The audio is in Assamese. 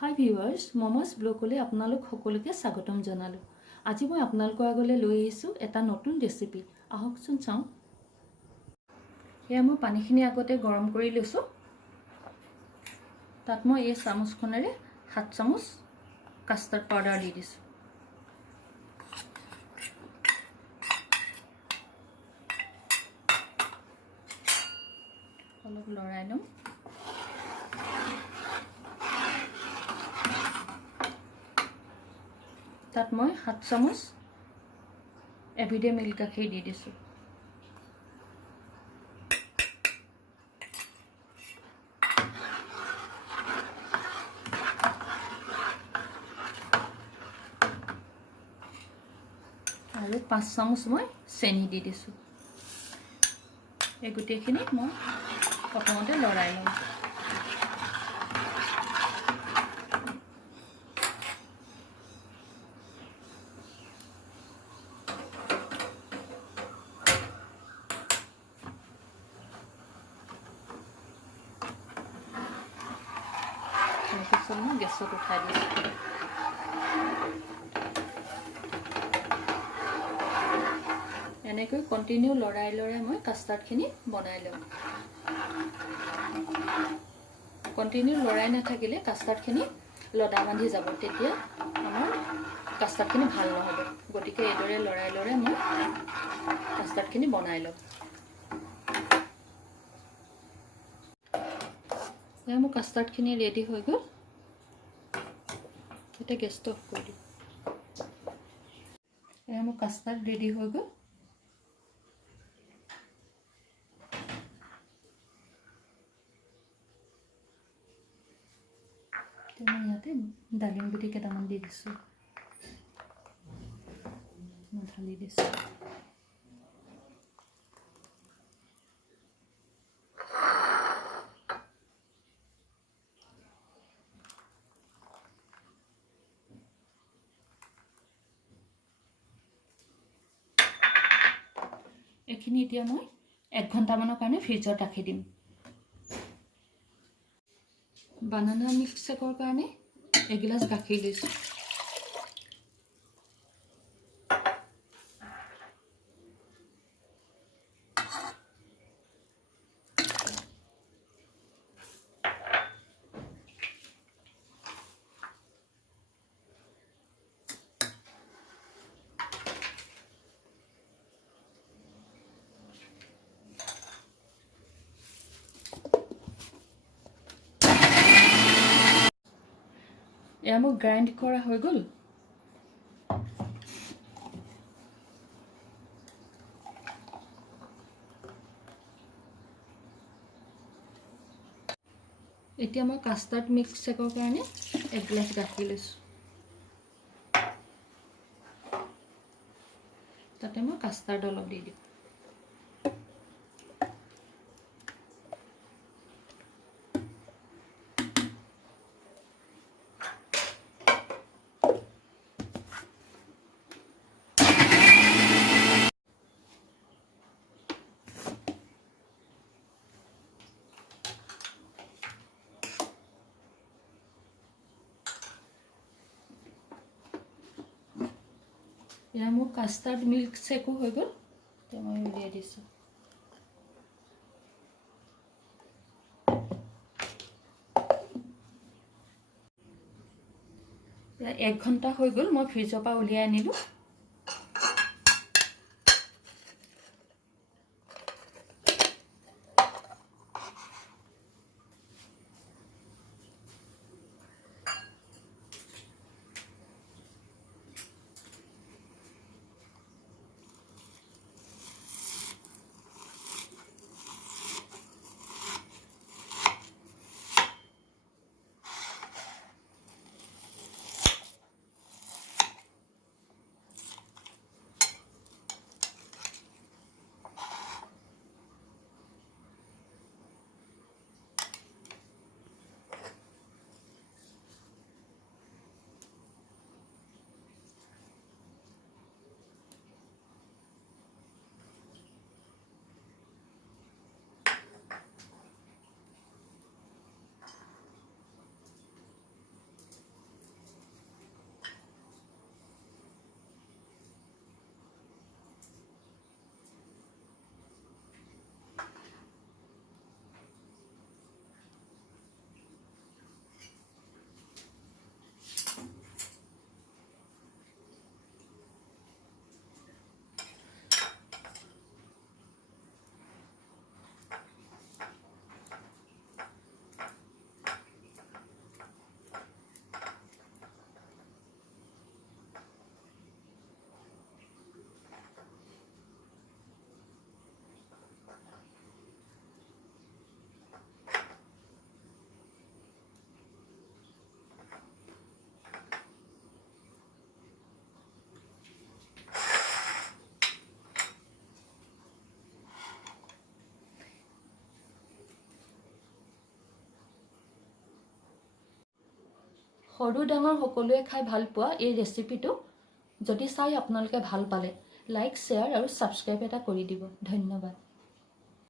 হাই ভিউৱাৰ্ছ, মমছ ব্লগলৈ আপোনালোক সকলোকে স্বাগতম জনালোঁ। আজি মই আপোনালোকৰ আগলৈ লৈ আহিছোঁ এটা নতুন ৰেচিপি। আহকচোন চাওঁ। এয়া মই পানীখিনি আগতে গৰম কৰি লৈছোঁ। তাত মই এই চামুচখনেৰে 7 চামুচ কাষ্টাৰ্ড পাউডাৰ দি দিছোঁ। অলপ লৰাই ল'ম। তাত মই 7 চামুচ এভৰিডে মিল্ক গাখীৰ দি দিছোঁ। আৰু 5 চামুচ মই চেনি দি দিছোঁ। এই গোটেইখিনি মই প্ৰথমতে লৰাই ল'ম। তাৰপিছত মই গেছত উঠাই দিছোঁ। এনেকৈ কণ্টিনিউ লৰাই লৰাই মই কাষ্টাৰ্ডখিনি বনাই লওঁ। কণ্টিনিউ লৰাই নাথাকিলে কাষ্টাৰ্ডখিনি লদা বান্ধি যাব, তেতিয়া আমাৰ কাষ্টাৰ্ডখিনি ভাল নহ'ব। গতিকে এইদৰে লৰাই লৰাই মই কাষ্টাৰ্ডখিনি বনাই লওঁ। এয়া মোৰ কাষ্টাৰ্ডখিনি ৰেডি হৈ গ'ল। এতিয়া গেছটো অফ কৰি দিওঁ। এয়া মোৰ কাষ্টাৰ্ড ৰেডি হৈ গ'ল। মই ইয়াতে ডালিম গুটি কেইটামান দি দিছোঁ। মই ঢালি দিছোঁ। এইখিনি এতিয়া মই 1 ঘণ্টামানৰ কাৰণে ফ্ৰিজত ৰাখি দিম। বানানা মিল্কশ্বেকৰ কাৰণে এগিলাচ গাখীৰ লৈছোঁ। এয়া মোক গ্ৰাইণ্ড কৰা হৈ গ'ল। এতিয়া মই কাষ্টাৰ্ড মিল্কশ্বেকৰ কাৰণে 1 গিলাচ গাখীৰ লৈছোঁ। তাতে মই কাষ্টাৰ্ড অলপ দি দিম। এয়া মোৰ কাষ্টাৰ্ড মিল্কশ্বেকো হৈ গ'ল। এতিয়া মই উলিয়াই দিছোঁ। এয়া 1 ঘণ্টা হৈ গ'ল, মই ফ্ৰিজৰ পৰা উলিয়াই আনিলোঁ। সৰু ডাঙৰ সকলোৱে খাই ভাল পোৱা এই ৰেচিপিটো যদি চাই আপোনালোকে ভাল পালে লাইক শ্বেয়াৰ আৰু ছাবস্ক্ৰাইব এটা কৰি দিব। ধন্যবাদ।